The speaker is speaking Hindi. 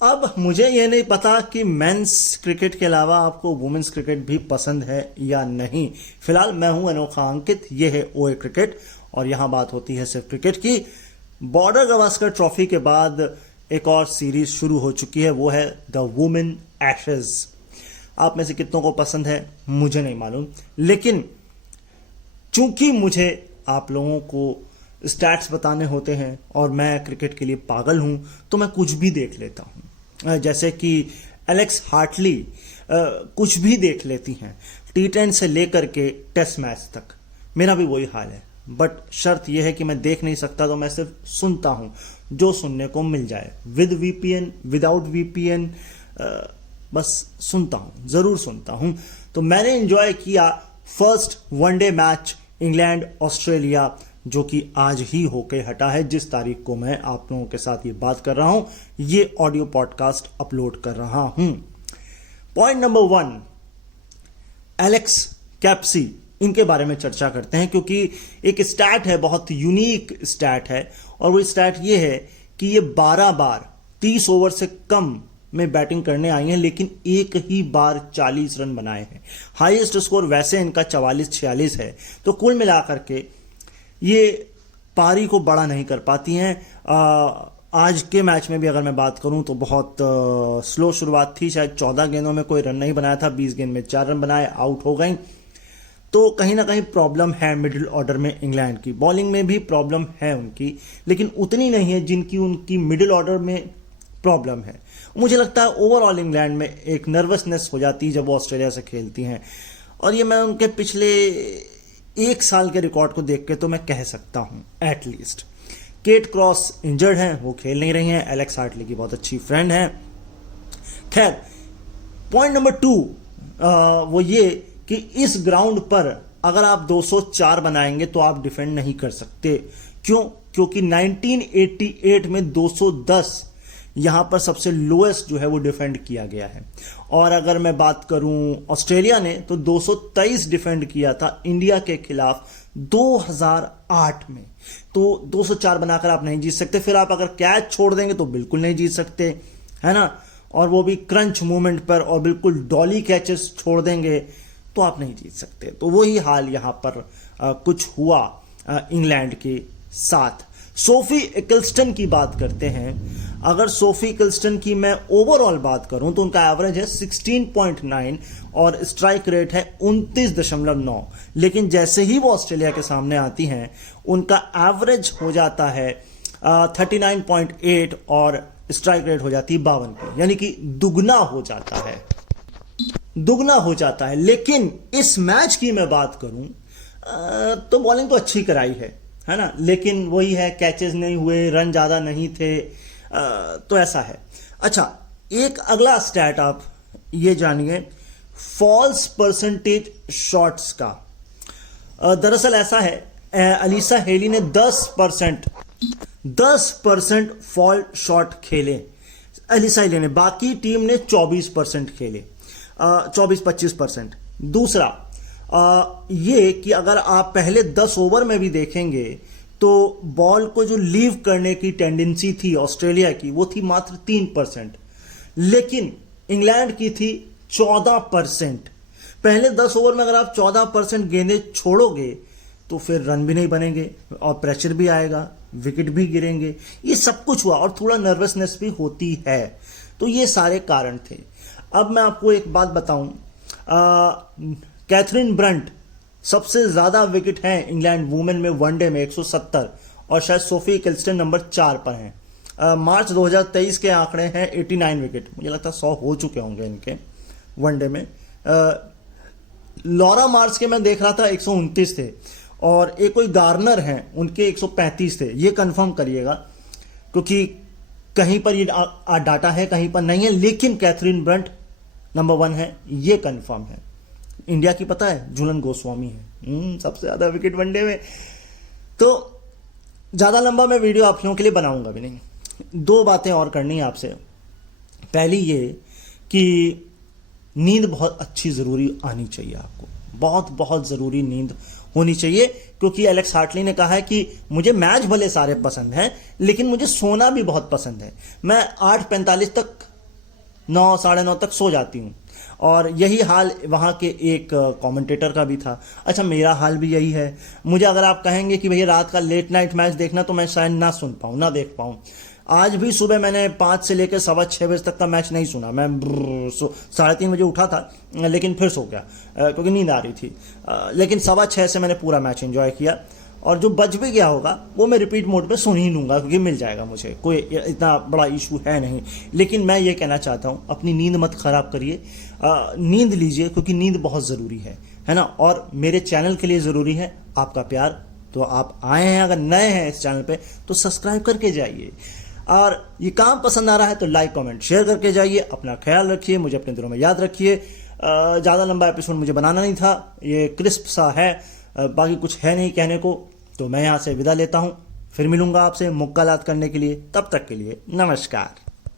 अब मुझे ये नहीं पता कि मेंस क्रिकेट के अलावा आपको वुमेन्स क्रिकेट भी पसंद है या नहीं। फिलहाल मैं हूं अनोखा अंकित, ये है ओए क्रिकेट और यहां बात होती है सिर्फ क्रिकेट की। बॉर्डर गावस्कर ट्रॉफी के बाद एक और सीरीज शुरू हो चुकी है, वो है द वुमेन एशेज। आप में से कितनों को पसंद है मुझे नहीं मालूम, लेकिन चूंकि मुझे आप लोगों को स्टैट्स बताने होते हैं और मैं क्रिकेट के लिए पागल हूं, तो मैं कुछ भी देख लेता हूं। जैसे कि एलेक्स हार्टली कुछ भी देख लेती हैं, T10 से लेकर के टेस्ट मैच तक। मेरा भी वही हाल है, बट शर्त यह है कि मैं देख नहीं सकता, तो मैं सिर्फ सुनता हूं जो सुनने को मिल जाए, विद VPN विदाउट VPN, बस सुनता हूं, जरूर सुनता हूं। तो मैंने एंजॉय किया first one day match England Australia, जो कि आज ही होके हटा है। जिस तारीख को मैं आप लोगों के साथ ये बात कर रहा हूं, ये ऑडियो पॉडकास्ट अपलोड कर रहा हूं। पॉइंट नंबर 1, एलेक्स कैप्सी, इनके बारे में चर्चा करते हैं, क्योंकि एक स्टैट है, बहुत यूनिक स्टैट है, और वो स्टैट ये है कि ये 12 बार 30 ओवर से कम में बैटिंग करने आई हैं, लेकिन एक ही बार 40 रन बनाए हैं। हाईएस्ट स्कोर वैसे इनका 44-46 है, तो कुल मिलाकर के ये पारी को बड़ा नहीं कर पाती हैं। आज के मैच में भी अगर मैं बात करूं तो बहुत स्लो शुरुआत थी, शायद 14 गेंदों में कोई रन नहीं बनाया था, 20 गेंद में 4 रन बनाए, आउट हो गई। तो कहीं ना कहीं प्रॉब्लम है मिडिल ऑर्डर में इंग्लैंड की। बॉलिंग में भी प्रॉब्लम है उनकी, लेकिन उतनी नहीं है जिनकी उनकी मिडिल ऑर्डर में प्रॉब्लम है। मुझे लगता है ओवरऑल इंग्लैंड में एक नर्वसनेस हो जाती है जब वो ऑस्ट्रेलिया से खेलती हैं, और ये मैं उनके पिछले 1 साल के रिकॉर्ड को देख के तो मैं कह सकता हूं एटलीस्ट। केट क्रॉस इंजर्ड हैं, वो खेल नहीं रही हैं। एलेक्स हार्टली की बहुत अच्छी फ्रेंड है। खैर, पॉइंट नंबर 2 वो ये कि इस ग्राउंड पर अगर आप 204 बनाएंगे तो आप डिफेंड नहीं कर सकते। क्यों? क्योंकि 1988 में 210 यहां पर सबसे लोएस्ट जो है वो डिफेंड किया गया है। और अगर मैं बात करूं ऑस्ट्रेलिया ने, तो 223 डिफेंड किया था इंडिया के खिलाफ 2008 में। तो 204 बनाकर आप नहीं जीत सकते। फिर आप अगर कैच छोड़ देंगे तो बिल्कुल नहीं जीत सकते, है ना, और वो भी क्रंच मूवमेंट पर, और बिल्कुल डॉली कैचेस छोड़ देंगे तो आप नहीं जीत सकते। तो वही हाल यहां पर कुछ हुआ इंग्लैंड के साथ। सोफी इकल्स्टन की बात करते हैं। अगर सोफी इकल्स्टन की मैं ओवरऑल बात करूं तो उनका एवरेज है 16.9 और स्ट्राइक रेट है 29.9, लेकिन जैसे ही वो ऑस्ट्रेलिया के सामने आती हैं उनका एवरेज हो जाता है 39.8 और स्ट्राइक रेट हो जाती है 52 की, यानी कि दुगना हो जाता है, दुगना हो जाता है। लेकिन इस मैच की मैं बात करूं तो बॉलिंग तो अच्छी कराई है ना, लेकिन वही है, कैचेस नहीं हुए, रन ज्यादा नहीं थे, तो ऐसा है। अच्छा, एक अगला स्टैट आप ये जानिए, फॉल्स परसेंटेज शॉट्स का। दरअसल ऐसा है, अलीसा हेली ने 10% फॉल शॉट खेले अलीसा हेली ने, बाकी टीम ने 24% खेले, 24-25%। दूसरा ये कि अगर आप पहले 10 ओवर में भी देखेंगे तो बॉल को जो लीव करने की टेंडेंसी थी ऑस्ट्रेलिया की, वो थी मात्र 3%, लेकिन इंग्लैंड की थी 14%। पहले 10 ओवर में अगर आप 14% गेंदें छोड़ोगे तो फिर रन भी नहीं बनेंगे और प्रेशर भी आएगा, विकेट भी गिरेंगे। ये सब कुछ हुआ और थोड़ा नर्वसनेस भी होती है। तो ये सारे कारण थे। अब मैं आपको एक बात बताऊं, कैथरीन ब्रंट सबसे ज्यादा विकेट हैं इंग्लैंड वुमेन में वनडे में 170, और शायद सोफी इकल्स्टन नंबर 4 पर हैं। मार्च 2023 के आंकड़े हैं 89 विकेट, मुझे लगता है 100 हो चुके होंगे इनके वनडे में। लॉरा मार्च के मैं देख रहा था 129 थे, और एक कोई गार्नर हैं उनके 135 थे। ये कंफर्म करिएगा, क्योंकि कहीं पर ये डाटा है, कहीं पर नहीं है, लेकिन कैथरीन ब्रंट नंबर 1 है, ये कंफर्म है। इंडिया की पता है, झूलन गोस्वामी है सबसे ज्यादा विकेट वनडे में। तो ज्यादा लंबा मैं वीडियो आप लोगों के लिए बनाऊंगा भी नहीं। 2 बातें और करनी है आपसे। पहली ये कि नींद बहुत अच्छी जरूरी आनी चाहिए आपको, बहुत बहुत जरूरी नींद होनी चाहिए, क्योंकि एलेक्स हार्टली ने कहा है कि मुझे मैच भले सारे पसंद हैं, लेकिन मुझे सोना भी बहुत पसंद है। मैं 8:45 तक 9 साढ़े 9 तक सो जाती हूँ। और यही हाल वहाँ के एक कमेंटेटर का भी था। अच्छा, मेरा हाल भी यही है। मुझे अगर आप कहेंगे कि भैया रात का लेट नाइट मैच देखना, तो मैं शायद ना सुन पाऊँ, ना देख पाऊँ। आज भी सुबह मैंने 5 से लेकर 6:15 बजे तक का मैच नहीं सुना। मैं 3:30 बजे उठा था, लेकिन फिर सो गया क्योंकि नींद आ रही थी। लेकिन 6:15 से मैंने पूरा मैच एंजॉय किया। और जो बच भी गया होगा वो मैं रिपीट मोड पे सुन ही लूँगा, क्योंकि मिल जाएगा मुझे, कोई इतना बड़ा इशू है नहीं। लेकिन मैं ये कहना चाहता हूँ, अपनी नींद मत ख़राब करिए, नींद लीजिए, क्योंकि नींद बहुत ज़रूरी है ना। और मेरे चैनल के लिए ज़रूरी है आपका प्यार। तो आप आए हैं, अगर नए हैं इस चैनल पे, तो सब्सक्राइब करके जाइए। और ये काम पसंद आ रहा है तो लाइक कमेंट शेयर करके जाइए। अपना ख्याल रखिए, मुझे अपने दिलों में याद रखिए। ज़्यादा लंबा एपिसोड मुझे बनाना नहीं था, ये क्रिस्प सा है, बाकी कुछ है नहीं कहने को। तो मैं यहाँ से विदा लेता हूँ, फिर मिलूंगा आपसे मुक्कालात करने के लिए। तब तक के लिए नमस्कार।